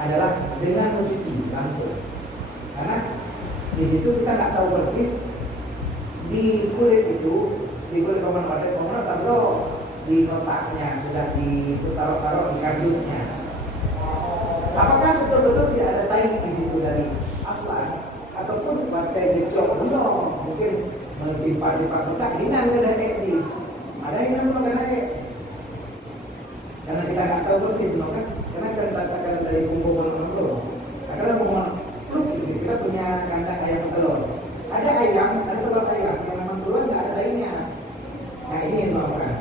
adalah dengan mencuci langsung, karena di situ kita nggak tahu persis di kulit itu, di kulit pemanfaatan kalau di kotaknya sudah ditaruh di kardusnya, apakah betul-betul tidak ada tai di situ dari asal, ataupun pakai gecok belum, mungkin mentimpa-timpa kotak hinan ada kayak ada hinan makan aja, karena kita nggak tahu persis, kan? Karena kita katakan dari kumpul langsung. Karena kita punya kandang ayam telur. Ada ayam, ada telur ayam yang memang keluar nggak ada tainya. Nah ini yang maafkan.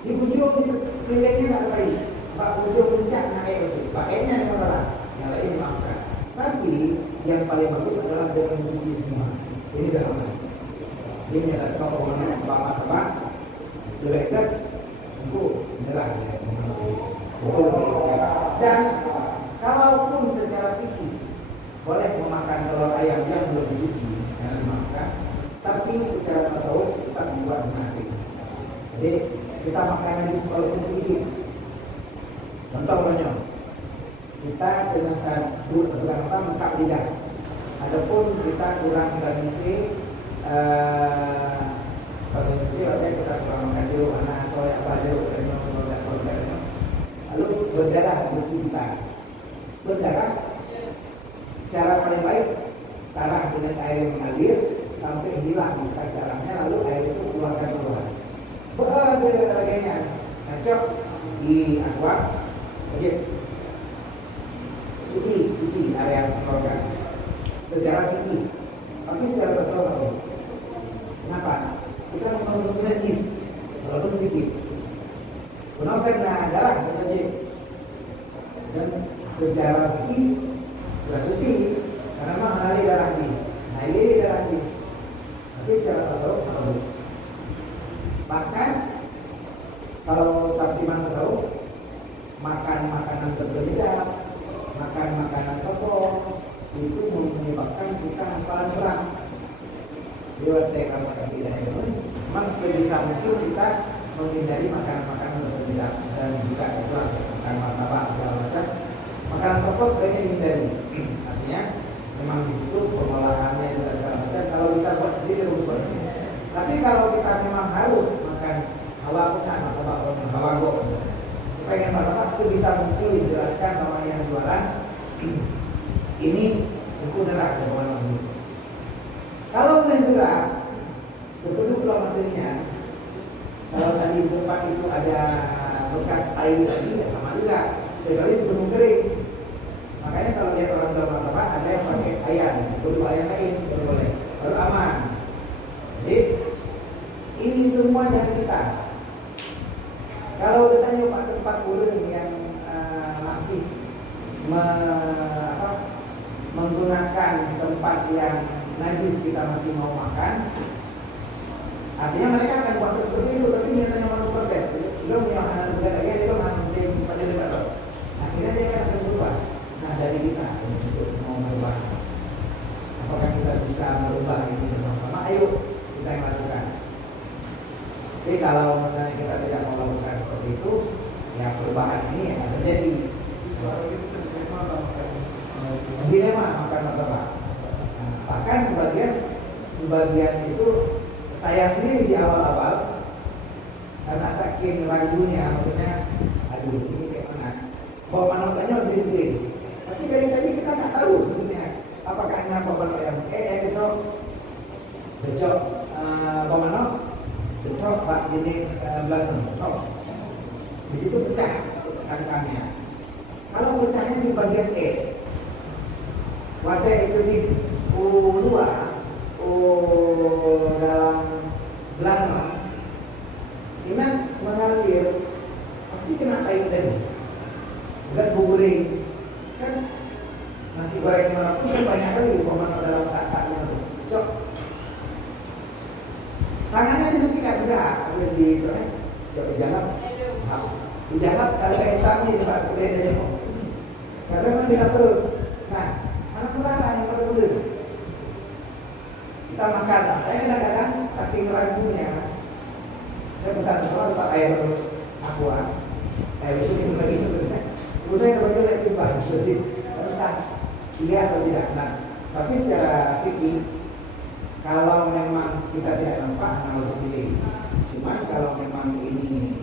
Di ujung itu kelilingnya nggak ada tai. Pak ujung puncaknya air itu, pakainya yang masalah. Yang lain maafkan. Tapi yang paling bagus adalah dengan mencuci semua. Ini dah aman. Dia menyatakan orang bapak lebih dekat untuk menyerah ya. Dan kalaupun secara fikih boleh memakan telur ayam yang belum dicuci, jangan dimakan. Tapi secara tasawuf kita membuat mati. Jadi kita makan najis walaupun sedikit. Contohnya, kita gunakan lengkap lidah. Adapun kita kurang vitamin C, artinya kita kurang makan jeruk, anak soya apa jeruk, lalu berdarah bersih kita. Berdarah, cara paling baik darah dengan air yang mengalir sampai hilang bekas darahnya, lalu air itu keluarkan keluar. Beragainya, ngacok di aqua, wajib suci area organ. Secara fikih, tapi secara tasawuf bagus. Kenapa? Kita mengkonsumsi najis walaupun sedikit. Karena darah wajib, dan secara fikih sudah suci karena mengalir darah ini. Tapi secara tasawuf bagus. Bahkan kalau sabtiman tasawuf, makan makanan berbeda, makan makanan pokok itu menyebabkan kita hafalan kurang. Lewat kalau tidak itu, memang sebisa mungkin kita menghindari makanan-makanan berbeda dan juga makan martabak segala macam. Makanan pokok sebaiknya dihindari. Artinya memang di situ pengolahannya juga segala macam. Kalau bisa buat sendiri harus buat sendiri. Tapi kalau kita memang harus makan hawago, pengen martabak sebisa mungkin jelaskan sama yang jualan. Ini buku darah kemana-mana. Kalau boleh gerak, betul materinya. Kalau tadi tempat itu ada bekas tai tadi, ya sama juga. Kecuali ditunggu kering. Makanya kalau lihat orang jual martabak, ada yang pakai ayam, betul ayam lain, betul boleh, baru aman. Jadi ini semua dari kita. Kalau ditanya tempat urun yang masih menggunakan tempat yang najis kita masih mau makan, artinya mereka akan buat seperti itu, tapi dia tanya mau protes, belum punya anak muda lagi, dia belum dia pada dekat, akhirnya dia akan berubah. Nah dari kita untuk mau merubah, apakah kita bisa merubah ini bersama-sama? Ayo kita yang lakukan. Tapi kalau misalnya kita tidak mau lakukan seperti itu, ya perubahan ini yang akan terjadi. Dilema makan martabak. Bahkan sebagian itu saya sendiri di awal-awal karena saking ragunya, maksudnya aduh ini kayak mana bawa manfaatnya lebih gede, tapi dari tadi kita nggak tahu maksudnya apakah ini apa yang itu becok bawa becok pak ini belakang becok di situ pecah cangkangnya. Kalau pecahnya di bagian wadah itu di U2 dalam belakang ini mengalir pasti kena tai tadi. Enggak goreng kan nasi goreng manapun kan banyak kali umpama dalam kakaknya cok tangannya disucikan enggak habis cok dijalap kalau kayak hitam di tempat bedanya karena memang tidak terus. Nah anak kurang yang perlu kita makan. Saya kadang-kadang saking ragunya saya pesan soal tempat air aqua, air susu lagi maksudnya Kemudian baju naik timbang, sih entah iya atau tidak. Nah, tapi secara fikih kalau memang kita tidak nampak, harus pilih. Cuman kalau memang ini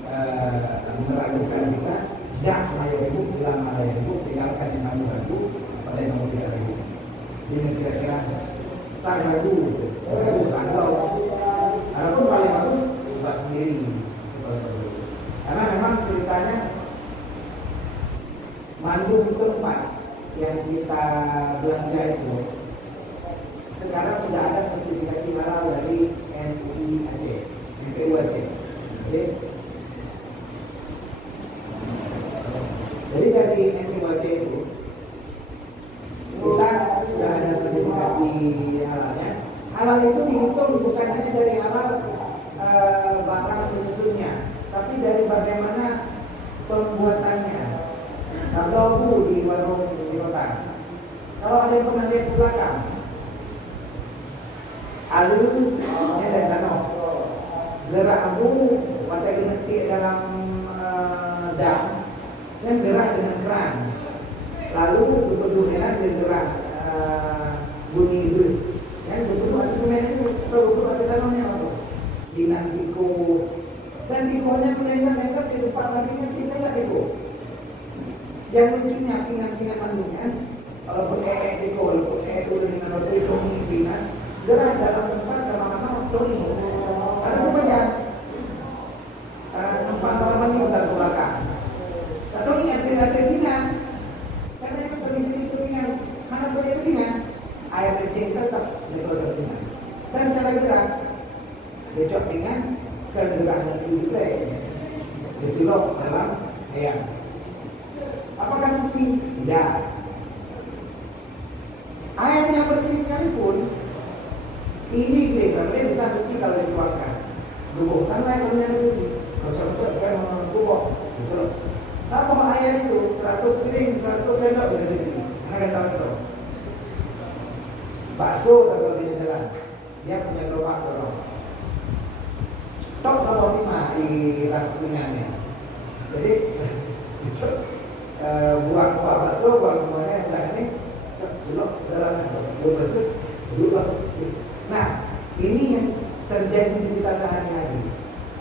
meragukan kita, tidak mayo ibu, bilang mayo ibu, tinggalkan yang kamu ragu, pada yang kamu tidak ragu. Ini kira-kira sang ragu, kalau paling bagus buat sendiri. Karena memang ceritanya mandu tempat yang kita belanja itu sekarang sudah ada sertifikasi halal dari MUI Aceh, MPU Aceh. Jadi dari MPU Aceh itu kita sudah ada sertifikasi halalnya. Halal itu dihitung bukan hanya dari halal barang penyusunnya, tapi dari bagaimana pembuatannya. Contoh di warung di kota. Kalau ada yang pernah lihat ke belakang, alurnya dan danau, gerak abu, wadah genetik dalam dam, dan gerak dengan keran. Lalu betul-betul gerak bunyi duit. Kan betul ada semen itu, betul ada danaunya masuk. Dinan tiko, dan tikonya melengkap di depan lagi kan sini nggak tiko. Yang lucunya pingan-pingan mandunya, kalau pakai tiko, pakai dulu dengan roti toni pingan, gerak dalam tempat mana-mana toni. Ada rupanya tempat orang mandi bentar ke belakang. Atau ada pingan, karena itu toni pingan, mana boleh pingan, air kecil tetap jatuh ke pingan. Dan cara gerak, becok pingan, geraknya juga, diculok dalam air. Apakah suci? Tidak. Airnya bersih sekalipun, ini dia bisa suci kalau dikeluarkan. Lubuk sana yang punya itu, kocok-kocok supaya membubuk. Terus, sama air itu 100 piring, 100 sendok bisa cuci. Karena kan tahu itu. Bakso kalau di jalan, dia punya gerobak dorong. Tok sama lima di pinggangnya. Jadi, buang bakso, buang semuanya yang ini celok dalam bakso dulu. Nah, ini yang terjadi di kita sehari-hari.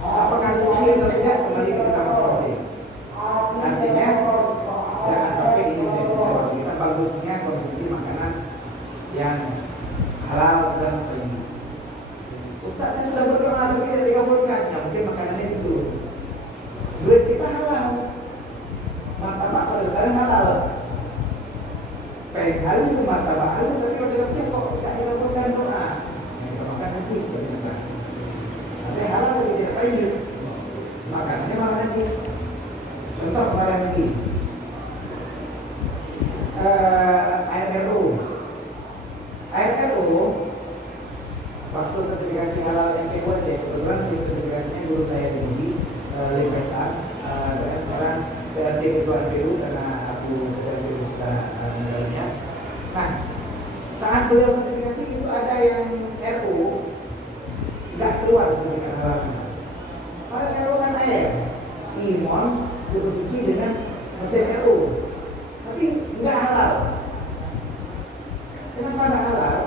Apakah suci atau tidak kembali ke kita masing-masing. Artinya jangan sampai ini menjadi penyebab kita. Bagusnya konsumsi makanan yang halal dan thayyib. Ustaz, saya sudah berdoa atau tidak dikabulkan? Ya mungkin makanannya itu. Duit kita halal. Martabak pada dasarnya halal. Pengen kali itu martabak halal, tapi kalau dalamnya kok tidak dikabulkan doa. Yang makan najis ternyata. Tapi halal tapi tidak thayyib. Makanannya malah najis. Contoh kemarin ini, air RO, waktu sertifikasi halal yang kedua cek, kebetulan tim sertifikasinya guru saya di Lepesan, dan sekarang PRT Ketua RPU karena aku RPU sudah mengenalnya. Nah, saat beliau sertifikasi itu ada yang RO tidak keluar sertifikat halalnya. Kalau RO kan air, imon bersuci dengan mesin RO, tapi nggak halal. Kenapa nggak halal?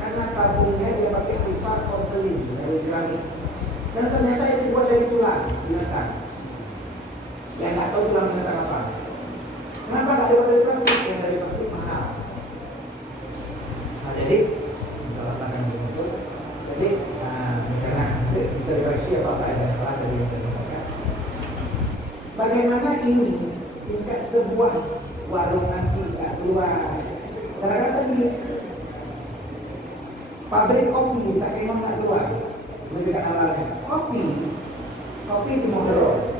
Karena tabungnya dia pakai pipa porselin dari keramik, dan ternyata itu dibuat dari tulang binatang. Yang nggak tahu tulang binatang apa. Kenapa nggak dibuat dari plastik? Yang dari plastik mahal. Nah, jadi kalau akan dimaksud, jadi karena bisa dikoreksi apa ada salah dari yang saya sampaikan. Bagaimana ini tingkat sebuah warung nasi nggak keluar? Kadang-kadang tadi pabrik kopi tak memang nggak keluar lebih halalnya. Kopi di Mondoro,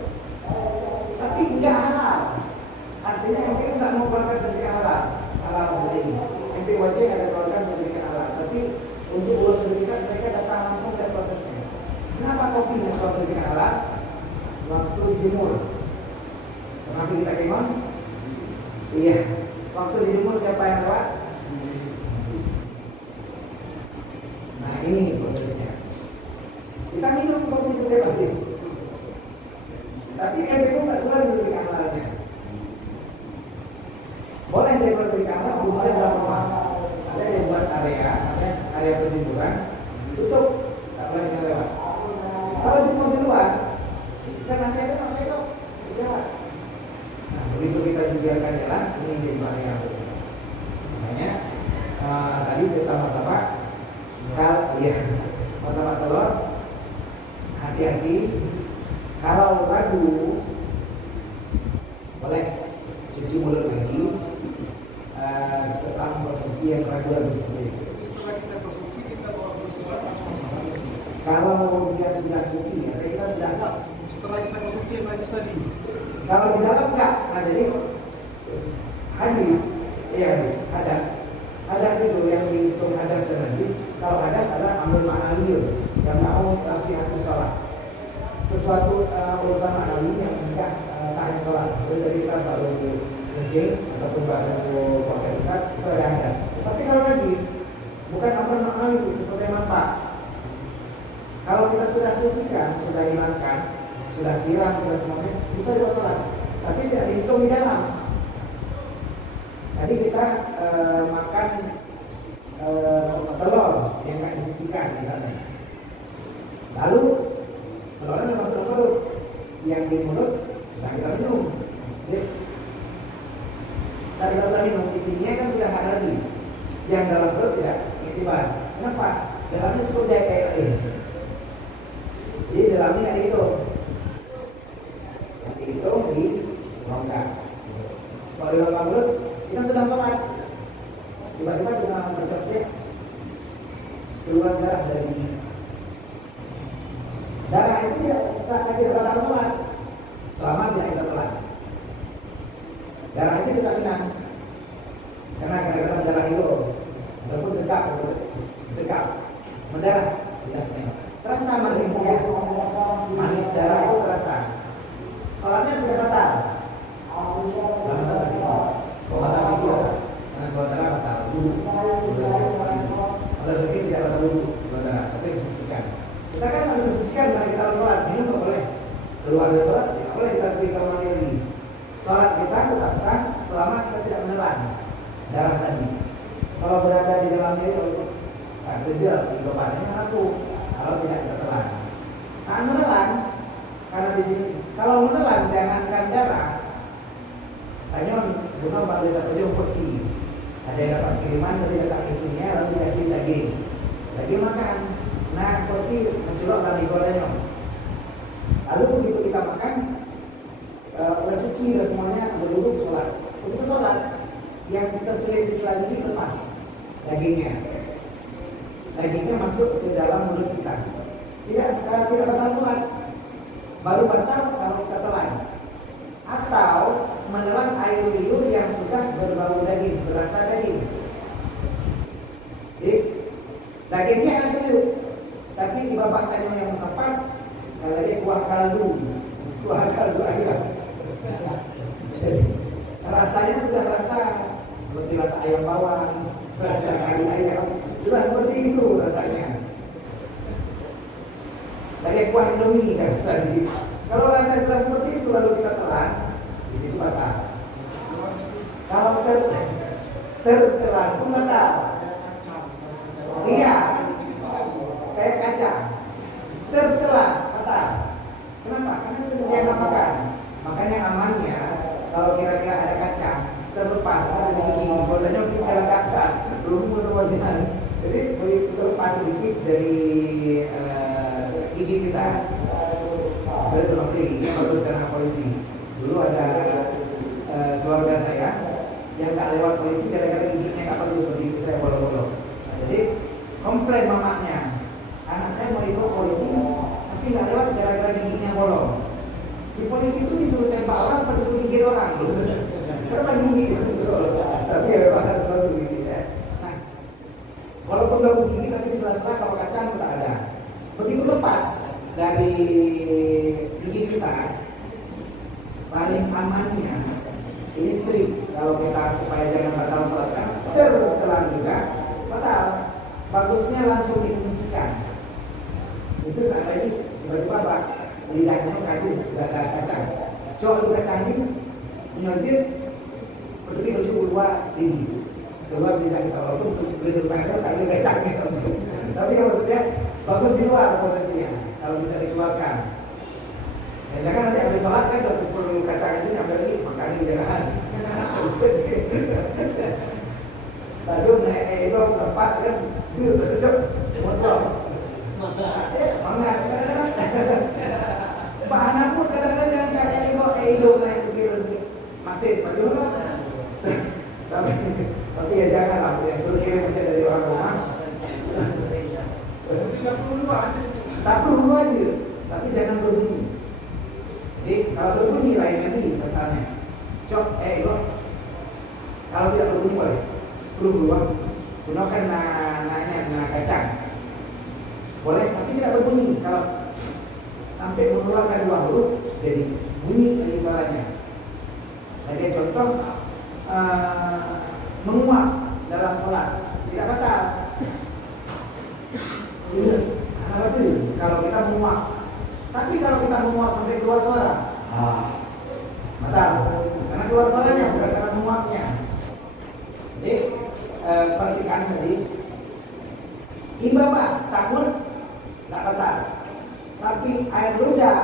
tapi nggak halal. Artinya MPU nggak mau keluarkan sertifikat halal seperti ini. MPU Aceh ada keluarkan sertifikat halal, tapi untuk urus sertifikat mereka datang langsung dari prosesnya. Kenapa kopi nggak keluar sertifikat halal? Waktu dijemur, kenapa kita kemon? Iya, waktu dijemur siapa yang lewat? Nah ini prosesnya. Kita minum kopi setiap hari, tapi MPU nggak keluar sertifikat halalnya. Boleh dia keluar dari kamar, boleh dalam rumah. Ada yang buat area penjemuran, tutup, tak boleh dia lewat. Kalau jemur di luar, kan masih ada, udah. Nah, begitu kita dibiarkan jalan, ini jadi bahaya. Makanya tadi cerita pertama, pertama telur, hati-hati. Kalau ragu, boleh cuci mulut lagi. Setelah potensi yang ragu seperti itu. Setelah kita bersuci, kita bawa bersurat. Kalau dia sudah suci, ya kita sudah enggak. Setelah kita bersuci najis tadi. Kalau di dalam enggak, nah jadi hadas itu yang dihitung hadas dan najis. Kalau hadas adalah ambil ma'nawiyun yang mau nasihat sholat. Sesuatu urusan ma'nawi yang tidak sahih sholat. Seperti tadi kita baru kencing ataupun baru pakai besar, itu ada hadas. Tapi kalau najis, bukan ambil ma'nawi, sesuatu yang nampak. Kalau kita sudah sucikan, sudah hilangkan, sudah siram, sudah semuanya, bisa dibawa sholat. Tapi tidak dihitung di dalam. Tadi kita makan telur yang tidak disucikan misalnya. Lalu telurnya masuk ke perut, yang di mulut sudah kita minum. Jadi, saat kita sudah minum, isinya kan sudah ada lagi. Yang dalam perut tidak iktibar. Kenapa? Dalamnya cukup jahit kayak tadi. Jadi dalamnya ada itu. Yang dihitung di rongga. Kalau di rongga mulut, kita sedang sholat. Tiba-tiba kita mencopet keluar darah dari gigi. Darah itu tidak batal sholat selama tidak kita telan. Darah itu kita minum karena kadang-kadang darah itu ataupun dekap mendarah tidak menengok. Terasa manisnya, manis darah itu terasa. Sholatnya tidak batal. Dalam masalah itu, kalau masalah itu karena keluar darah batal wudhu. Kalau jadi tidak batal wudhu keluar darah, tapi harus disucikan. Kita kan harus disucikan karena kita sholat. Minum nggak boleh. Keluar dari sholat tidak boleh kita pergi ke kamar mandi. Sholat kita tetap sah selama kita tidak menelan darah tadi. Kalau berada di dalamnya itu beda di bapaknya satu. Kalau tidak kita telan. Saat menelan, karena di sini kalau menelan jangankan darah. Hanya bukan balik dia porsi. Ada yang dapat kiriman dari datang istrinya lalu dikasih daging makan. Nah porsi mencolok dan digorengnya. Lalu begitu kita makan, udah cuci, udah semuanya, berduduk sholat. Begitu sholat, yang terselip di selanjutnya lepas dagingnya. Dagingnya masuk ke dalam mulut kita. Tidak batal sholat. Baru batal kalau kita telan. Atau menelan air liur yang sudah berbau daging, berasa daging. Jadi, dagingnya enak liur, tapi ibabah tanya yang sempat, kalau dia kuah kaldu ayam. Jadi, rasanya sudah rasa seperti rasa ayam bawang, rasa kari ayam, sudah seperti itu rasanya. Kayak kuah Indomie kan tadi. Kalau rasanya sudah seperti itu lalu kita telan, di situ batal. Kalau tertelan pun batal. Iya, kayak kacang. Tertelan batal. Kenapa? Karena sebenarnya nggak makan. Makanya amannya kalau kira-kira ada kacang terlepas dari gigi, bolanya kita ada kacang belum berwajan. Jadi begitu terlepas sedikit dari gigi kita, dari tulang gigi yang bagus karena polisi. Dulu ada keluarga saya yang nggak lewat polisi gara-gara giginya nggak bagus, seperti itu saya bolong-bolong. Nah, jadi komplain mamanya, anak saya mau ikut polisi tapi nggak lewat gara-gara giginya bolong. Di polisi itu disuruh tembak orang atau disuruh gigit orang? Karena gigi, tapi ya memang harus bagus gigi ya. Nah, walaupun bagus gigi tapi di sela-sela kalau kacang tak ada. Begitu lepas dari gigi kita, paling amannya ini trik kalau kita supaya jangan batal sholat kan tertelan juga batal. Bagusnya langsung difungsikan. Misal saat lagi tiba-tiba pak lidahnya kaku, tidak ada kacang. Coba dulu kacang ini menyojit, berdiri baju keluar tinggi. Keluar tidak kita walaupun begitu panjang tak boleh kacang gitu. Tapi yang maksudnya bagus di luar posisinya kalau bisa dikeluarkan. Ya, jangan nanti habis sholat kan udah kumpul kacang aja nyampe lagi makannya di jalan. Lalu naik itu tempat kan dia terkejut motor. Mana bahan aku kadang-kadang kayak itu naik begitu masih maju lah. Tapi ya jangan lah, yang suruh kirim aja dari orang rumah. Tak perlu aja, tapi jangan berbunyi. Jadi kalau berbunyi lain lagi misalnya, cok, lo kalau tidak berbunyi boleh, perlu keluar, gunakan na kacang, boleh, tapi tidak berbunyi. Kalau sampai mengeluarkan dua huruf, jadi bunyi dari suaranya. Ada contoh. Menguap dalam sholat tidak batal. Kalau kita menguap, tapi kalau kita menguap sampai keluar suara, batal. Karena keluar suaranya bukan karena menguapnya. Jadi perhatikan tadi, imbabah takut tidak batal. Tapi air ludah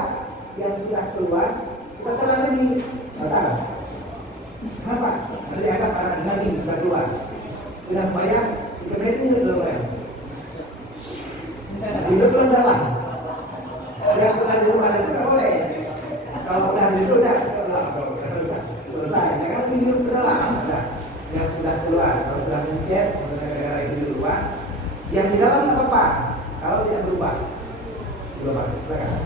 yang sudah keluar kita telan lagi batal. Kenapa? Karena dianggap anak Nabi sudah keluar. Sudah bayar, dikenain itu belum bayar. Itu belum dalam. Yang sudah di rumah itu tidak boleh. Kalau udah itu udah selesai. Jangan minum ke dalam. Yang sudah keluar, kalau sudah mences, negara itu di luar. Yang di dalam tidak apa-apa. Kalau tidak berubah, silakan.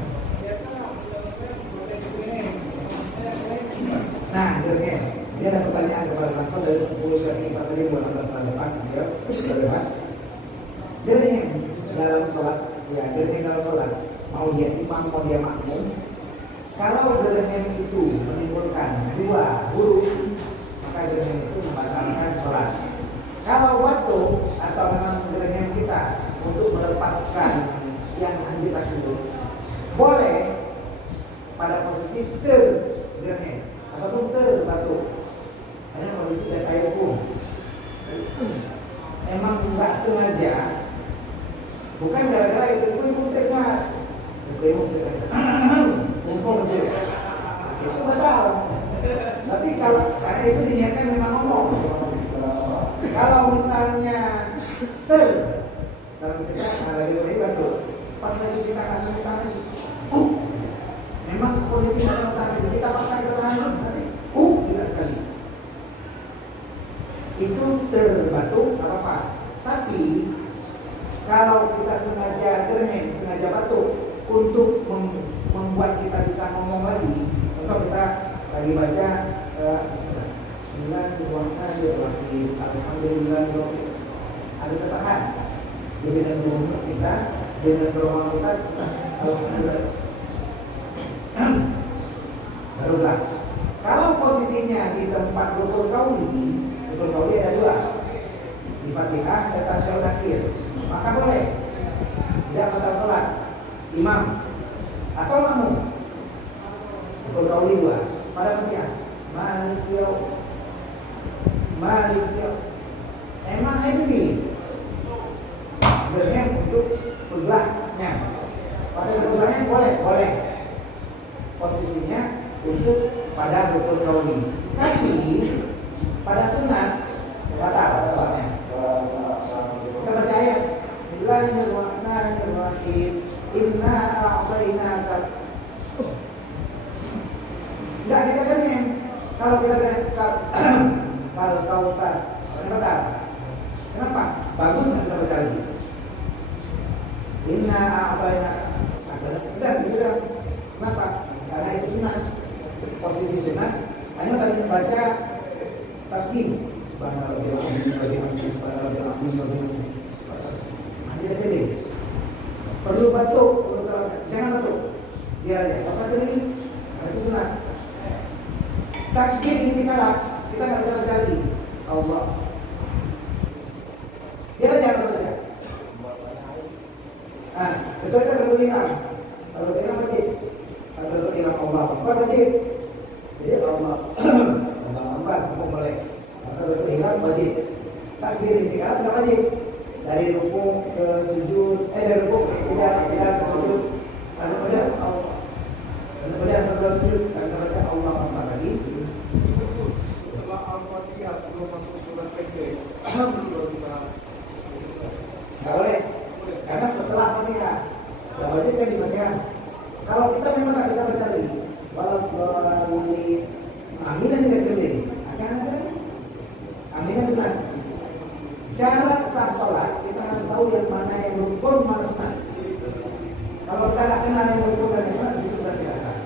Nah, dengar. Dia ada pertanyaan kepada langsung dari Puluh Syafi'i pasal 16 lepas, ya, sudah bebas. Dereng dalam sholat, ya, dereng dalam sholat. Mau dia imam, mau dia makmum. Kalau dereng itu menimbulkan dua huruf, maka dereng itu membatalkan sholat. Kalau waktu atau memang dereng kita untuk melepaskan yang anjir itu, boleh pada posisi dereng ataupun terbatuk. Hanya kondisi dan air pun emang nggak sengaja, bukan gara-gara itu dekat, itu batal. Tapi kalau karena itu diniatkan memang ngomong. Kalau misalnya dalam cerita lagi berhebat tuh, pas lagi kita langsung tarik, memang kondisi langsung tarik, kita paksa kita tahan, nanti tidak sekali. Itu terbatuk apa-apa. Tapi kalau kita sengaja gerheng, sengaja batuk untuk membuat kita bisa ngomong lagi, contoh kita lagi baca Bismillahirrahmanirrahim, Alhamdulillah, ada ketahan dengan mulut kita, dengan perumahan kita, Alhamdulillah. Barulah. Kalau posisinya di tempat rukun qauli, rukun qauli ada dua, di Fatihah dan tasyahud akhir, maka boleh, tidak batal sholat, imam atau makmum. Rukun qauli dua, pada Fatihah, Malik yaum. Emang ini berhem untuk belahnya, pada belahnya boleh. Posisinya untuk pada rukun qauli. Tapi pada sunat batal soalnya. Kita baca ayat Bismillahirrahmanirrahim. Inna a'tainaka. Enggak kita gereng. Kalau kita gereng kalau kautsar, ini batal. Kenapa? Bagus nggak bisa baca lagi. Inna a'tainaka. Udah. Kenapa? Karena itu sunat. Posisi sunat hanya tadi baca tasbih subhanallah wa bihamdihi subhanallah wa bihamdihi. Masih ada tadi. Perlu batuk, jangan batuk. Biar aja. Kalau satu ini, itu sunat. Takbir intikal, kita nggak bisa baca lagi. Allah. Biar aja kalau baca. Kecuali kita berdoa. Kalau kita baca Alhamdulillah Allah, apa wajib? Jadi Allah Abbas, boleh. Atau itu ihram wajib. Takbir istiqalah tidak wajib. Dari rukuk ke sujud, dari rukuk tidak ke sujud. Kemudian kedua sujud, tak bisa baca Allah Akbar lagi. Setelah Al-Fatihah sebelum masuk surat pendek, baru kita Nggak boleh, karena setelah Fatihah, nggak wajib kan di Fatihah. Kalau kita memang nggak bisa baca lagi, walau aminah tidak boleh, akan ada aminah sunat. Syarat sah sholat kita harus tahu yang mana yang rukun, mana sunat. Kalau kita nggak kenal yang rukun dan yang sunat, di situ sudah tidak sah.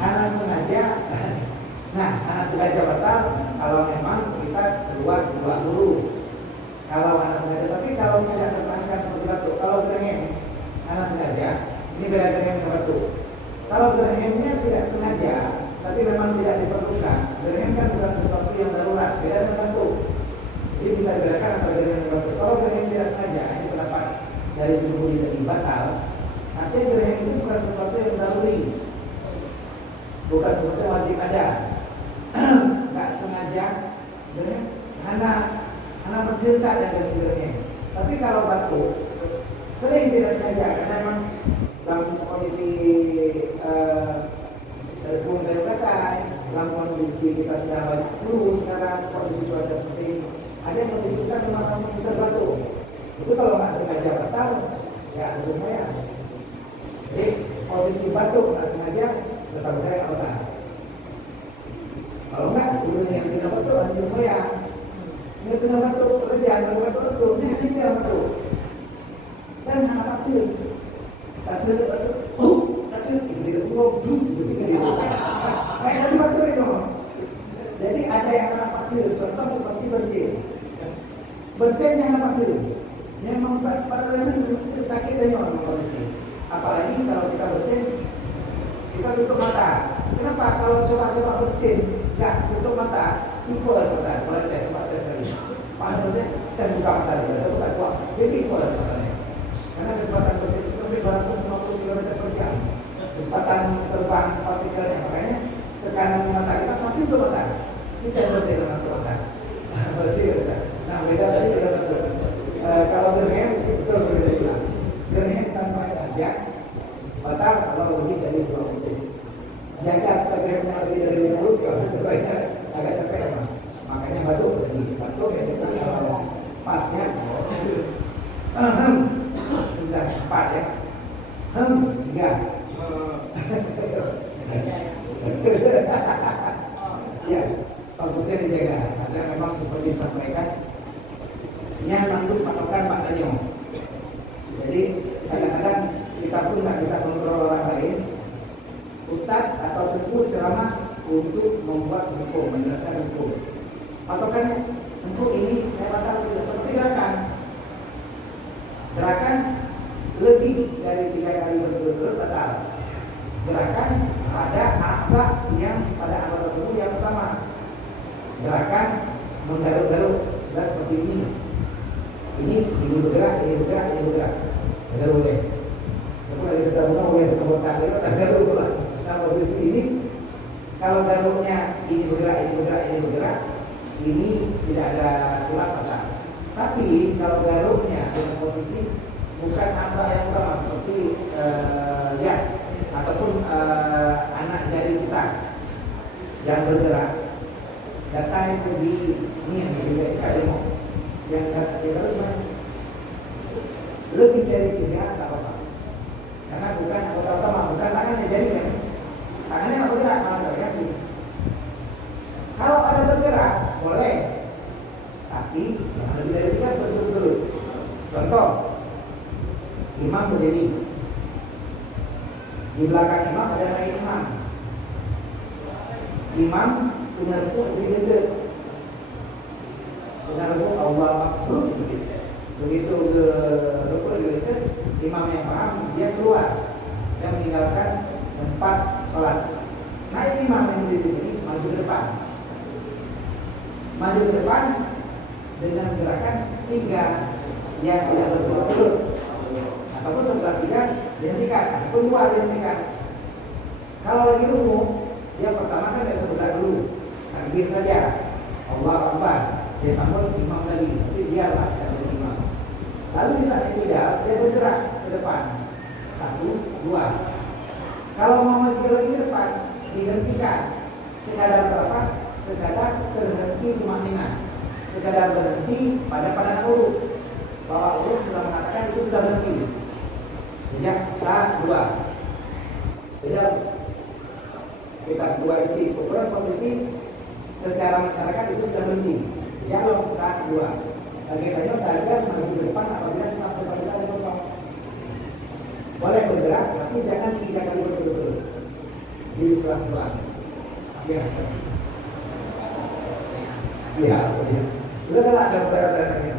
Anak sengaja, nah anak sengaja batal kalau memang kita keluar 2 huruf. Kalau anak sengaja, tapi kalau tidak tertahankan seperti batu, kalau gerhem, anak sengaja, ini beda gerhem dengan batu. Kalau gerhemnya tidak sengaja, tapi memang tidak diperlukan, gerhem kan bukan sesuatu yang darurat, beda dengan batu. Jadi bisa dibedakan antara gerhem dan batu. Kalau gerhem tidak sengaja, ini pendapat dari guru tadi batal. Artinya gerhem itu bukan sesuatu yang daruri, bukan sesuatu yang wajib ada. Nggak sengaja, gerhem, anak bercerita dan gerhem. Tapi kalau batu sering tidak sengaja karena memang dalam kondisi tergum dari batai, dalam kondisi kita sedang banyak flu sekarang, kondisi cuaca seperti ini, ada yang kondisi kita memang langsung terbatu. Itu kalau nggak sengaja batal, ya lumayan. Jadi posisi batu nggak sengaja, setahu saya batal. Kalau nggak, dulu yang tidak batu lanjut goyang. Ini tengah batu, kerja antara batu, ini hanya batu. Dan anak batu, batu, gitu, gitu. Kayak dari batu itu. Jadi ada yang anak batu, contoh seperti bersin. Bersin yang anak batu, memang pada itu sakit dari orang bersin. Apalagi kalau kita bersin, kita tutup mata. Kenapa? Kalau coba-coba bersin, nggak tutup mata. Equal mata, boleh tes lagi. Paham maksudnya? Tes buka mata juga, bukan kuat. Jadi equal matanya. Karena kecepatan bersin itu sampai 250 km per jam. Kecepatan terbang partikelnya, makanya tekanan mata kita pasti untuk mata. Kita bersin dengan mata. Bersih. Nah, beda tadi beda betul. Kalau gerhem betul begitu bilang. Gerhem tanpa sengaja batal kalau lebih dari 2 menit. Jaga supaya gerhemnya lebih dari 5 menit, kalau sebaiknya agak capek ya, makanya batu tadi batu biasanya kalau pasnya sudah 4 ya, 3 ya, bagusnya dijaga karena memang seperti disampaikan ini nanduk patokan Pak Danyo. Jadi kadang-kadang kita pun nggak bisa kontrol orang lain. Ustadz atau buku ceramah untuk membuat hukum, menjelaskan hukum. Patokannya, untuk ini saya batal tidak seperti gerakan. Gerakan lebih dari 3 kali berturut-turut batal. Gerakan pada akhlak yang pada anggota tubuh yang pertama. Gerakan menggaruk-garuk sudah seperti ini. Ini bergerak, ini bergerak, ini bergerak. Garuk boleh. Tapi lagi kita boleh ketemu takdir, tak garuk lah. Nah posisi ini, kalau garuknya ini bergerak, ini bergerak, ini bergerak, ini tidak ada tulang patah. Tapi kalau garuknya dengan posisi bukan akhlak yang utama seperti ataupun anak jari kita yang bergerak, datang ke di ini yang kita demo, yang kita lebih dari 3 tak apa-apa, karena bukan anggota utama, bukan tangannya jari kan. Tangannya nggak bergerak, malah terreaksi. Kalau ada bergerak, boleh. Tapi jangan lebih dari 3 berturut-turut. Contoh, imam berdiri. Di belakang imam ada lain imam. Imam punya rukuk lebih dekat. Punya rukuk Allah Akbar. Begitu ke rukuk lebih dekat, imam yang paham, dia keluar. Dia meninggalkan tempat sholat. Nah ini imam yang berdiri di sini maju ke depan. Maju ke depan dengan gerakan 3 yang tidak berturut-turut. Ataupun setelah 3 dihentikan, ataupun 2 dihentikan. Kalau lagi ruku, dia pertama kan tidak sebentar dulu. Kan takbir saja, Allah Akbar, dia sambut imam tadi, tapi biarlah sekali imam. Lalu di saat itu dia bergerak ke depan, 1, 2. Kalau mau maju lagi ke depan, dihentikan. Sekadar berapa? Sekadar terhenti tumanina, sekadar berhenti pada pandangan lurus. Bahwa Allah sudah mengatakan itu sudah berhenti. Sejak 1, 2. Jadi sekitar 2 detik. Ukuran posisi secara masyarakat itu sudah berhenti. Jalur 1, 2. Bagaimana kalian maju ke depan apabila sampai pada kosong. Boleh bergerak, tapi jangan 3 kali berturut-turut. Jadi selang-selang. Ya, siap. Udah kan ada peraturan.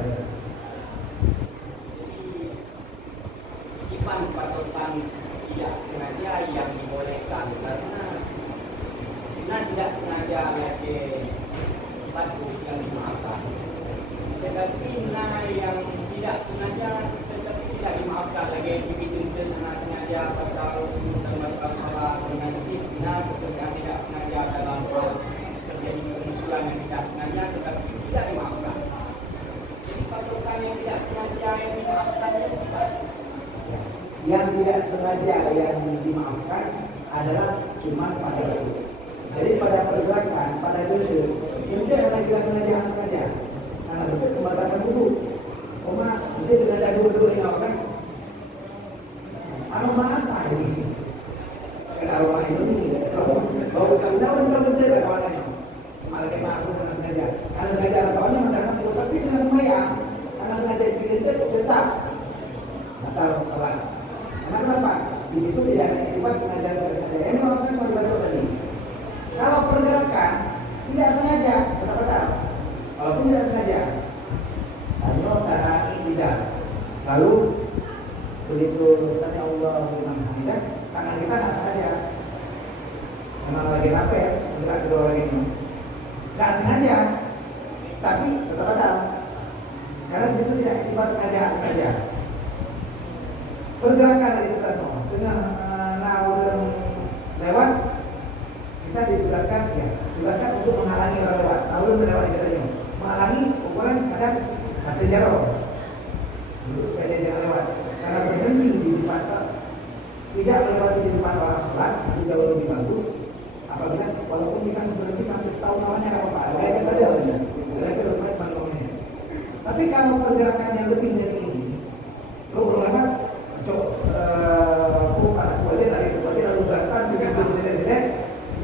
Iman patokan tidak sengaja yang dibolehkan karena tidak sengaja lagi batu yang dimaafkan. Tetapi yang tidak sengaja tetapi tidak dimaafkan lagi begitu sengaja atau melakukan salah dengan yang tidak sengaja dalam terjadi kemunculan yang tidak sengaja tetapi tidak dimaafkan. Jadi patokan yang tidak sengaja yang dimaafkan yang tidak sengaja yang dimaafkan adalah cuma pada itu. Jadi pada pergerakan, pada gender, gender hanya tidak sengaja. Karena betul pembatasan dulu. Oma, bisa tidak ada dua-dua yang apa kan? Aroma apa ini? Kan aroma ini. Bau sekali daun gender ada warnanya. Malah kayak aku dengan sengaja. Karena sengaja kawannya mendapat tapi dengan semaya. Karena sengaja bikin tetap batal sholat. Karena kenapa? Di situ tidak ada akibat sengaja tidak sengaja. Ini maksudnya cuma dibaca tadi. Kalau pergerakan tidak sengaja, tetap batal. Walaupun tidak sengaja. Hanya tidak. Lalu begitu sami Allahu liman hamidah, tangan kita nggak sengaja. Karena lagi apa ya? Bergerak kedua lagi ini. Nggak sengaja, tapi tetap batal. Karena di situ tidak akibat sengaja. Pergerakan dari Soekarno dengan naun lewat kita ditugaskan untuk menghalangi orang lewat. Naun melewat kita menghalangi ukuran kadang ada jaro untuk supaya dia jangan lewat. Karena berhenti di depan tidak melewati di depan orang sholat itu jauh lebih bagus. Apabila walaupun kita berhenti sampai setahun lawannya nggak apa-apa. Ada manfaatnya. Tapi kalau pergerakan yang lebih dari ini, lo berlewat lalu berantam dengan jelek-jelek,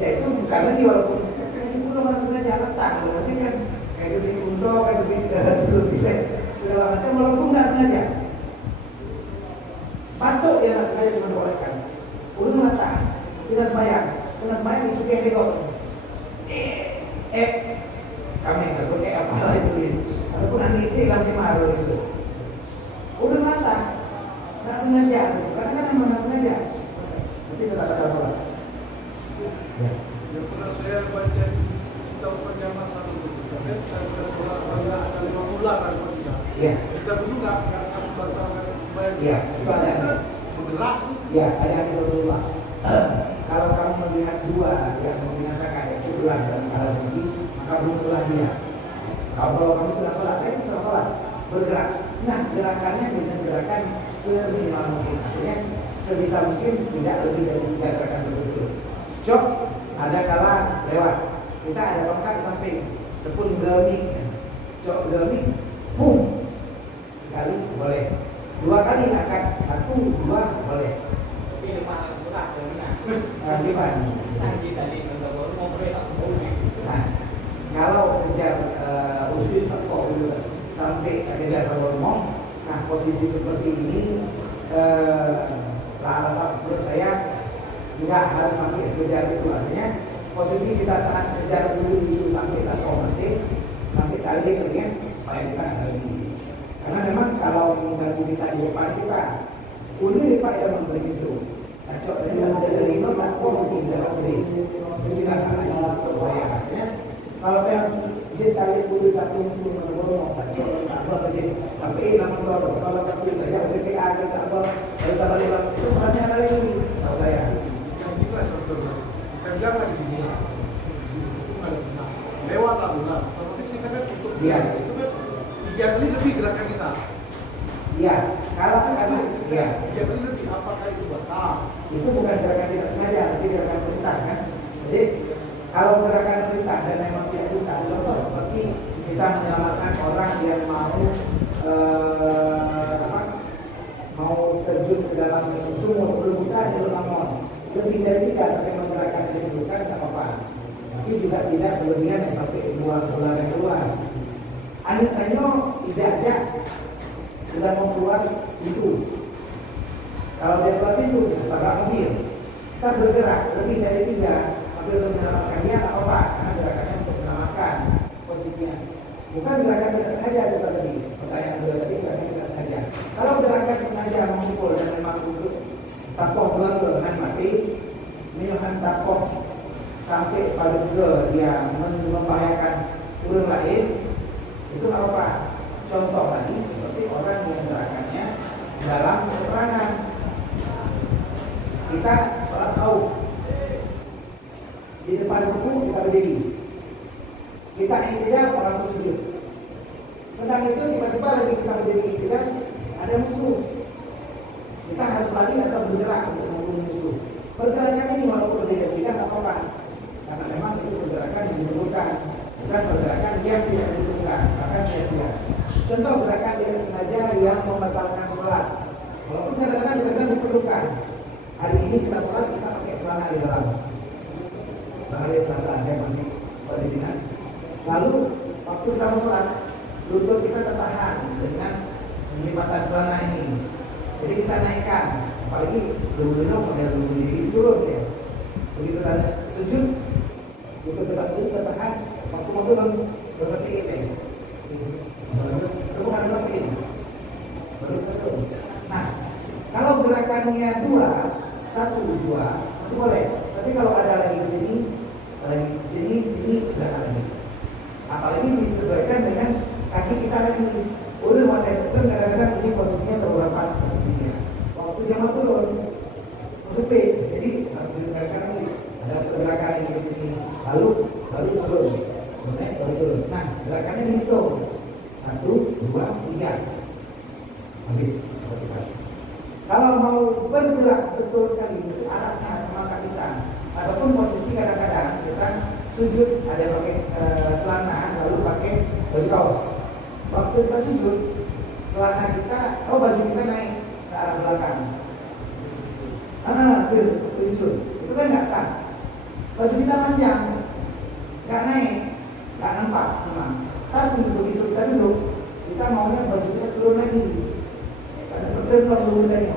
ya itu bukan lagi walaupun ini pun orang sengaja letak, walaupun kan kayak lebih undoh, kayak lebih terus jelek, segala macam walaupun nggak sengaja. Batuk yang nggak sengaja cuma dibolehkan. Untuk letak, tidak sembahyang itu kayak dego. Kami takut apa lagi itu, ataupun ahli itu kami marah itu. Udah letak. Nggak sengaja, kadang-kadang memang nggak sengaja, tapi tetap ada sholat. Ya. Yang pernah saya baca di kitab sepanjang masa itu, saya sudah sholat ada 5 bulan ada tidak. Iya. Kita dulu nggak batalkan bayar. Iya. Kita bergerak. Iya, ada hadis Rasulullah. Kalau kamu melihat dua yang membinasakan yaitu bulan dan halal suci, maka beruntuklah dia. Kalau kamu sedang sholat, sedang sholat bergerak. Nah, gerakannya dengan gerakan seminimal mungkin, artinya sebisa mungkin tidak lebih dari 3 gerakan betul-betul. Cok, ada kala lewat, kita ada tongkat di samping, tepun gemik, cok gemik, pum, sekali boleh, 2 kali angkat, 1, 2 boleh. Tapi lemah murah dengan Gimana? nanti tadi mencoba mau beri Nah, kalau kejar usul dulu sampai kejar ngomong, nah posisi seperti ini alasan menurut saya nggak harus sampai sekejar itu, artinya posisi kita saat kejar dulu itu sampai tak berhenti sampai kali ya supaya kita nggak lagi. Karena memang kalau mengganggu kita di depan kita, uli pak yang memberi itu. Nah, contohnya dari lima tak kunci dalam beri. Itu tidak akan lagi seperti saya artinya. Kalau yang jika kali uli tak kunci menurut tak apa lagi. Tapi nama keluar salah pasti belajar BPA kita apa lalu tak lagi itu soalnya ada lagi setahu saya. Yang kita sebetulnya kita bilang di sini itu nggak ada benar. lewat lah ular, otomatis kita kan untuk Iya. itu kan 3 kali lebih gerakan kita. Iya, kalau ya, 3 kali lebih, apakah itu batal? itu bukan gerakan tidak sengaja, tapi gerakan perintah kan. Jadi kalau gerakan perintah dan memang tidak bisa, contoh seperti kita menyelamatkan orang yang mau terjun ke dalam sumur berbuka di Lebanon, lebih dari 3 tapi menggerakkan diri bukan tidak apa-apa, tapi juga tidak berlebihan sampai 2 bulan yang keluar. Anehnya ijak-ijak sudah mau keluar itu. Kalau dia keluar itu bisa tabrak mobil. Kita bergerak lebih dari 3 tapi untuk menyelamatkan dia tidak apa-apa, karena gerakannya untuk menyelamatkan posisinya. Bukan gerakan tidak sengaja juga tadi. Pertanyaan beliau tadi gerakan tidak sengaja. Kalau gerakan sengaja memukul dan memang untuk tapoh dua dengan mati, menyuhan tapoh sampai pada dia membahayakan orang lain, itu nggak apa-apa. Contoh tadi seperti orang yang gerakannya dalam peperangan. Kita sholat khauf di depan ruku kita berdiri. Kita iktidal, orang itu sujud. Sedang itu tiba-tiba lagi kita berdiri iktidal, ada musuh. Kita harus lari atau bergerak untuk membunuh musuh. Pergerakan ini walaupun berbeda tidak apa-apa, karena memang itu pergerakan yang diperlukan, bukan pergerakan yang tidak diperlukan, maka sia-sia. Contoh gerakan tidak sengaja yang membatalkan sholat. Walaupun kadang-kadang kita bilang diperlukan. Hari ini kita sholat kita pakai celana di dalam. Hari Selasa saya masih pada dinas. Lalu waktu kita mau sholat, lutut kita tertahan dengan penglipatan celana ini. Jadi kita naikkan, apalagi lututnya pada lutut diri turun ya. Begitu ada sujud, lutut kita sujud tertahan. Waktu mau turun berarti ini. Bukan berarti ini. Baru kita turun. Nah, kalau gerakannya 1, 2 masih boleh. Tapi kalau ada lagi ke sini, sini, dan lagi. Apalagi disesuaikan dengan kaki kita lagi. Udah mau turun kadang-kadang ini posisinya terlalu rapat posisinya. Waktu dia mau turun, sempit. Jadi harus digerakkan lagi. Ada pergerakan lagi ke sini, lalu turun, naik baru turun. Nah, gerakannya dihitung 1, 2, 3, habis. Kalau mau bergerak betul sekali, mesti arahnya mengangkat pisang. Ataupun posisi kadang-kadang kita sujud ada pakai celana, lalu pakai baju kaos. Waktu kita sujud, celana kita, baju kita naik ke arah belakang. Lucu. Itu kan nggak sah. Baju kita panjang, nggak naik, nggak nampak memang. Tapi begitu kita duduk, kita maunya baju kita turun lagi. Karena betul belum turun lagi.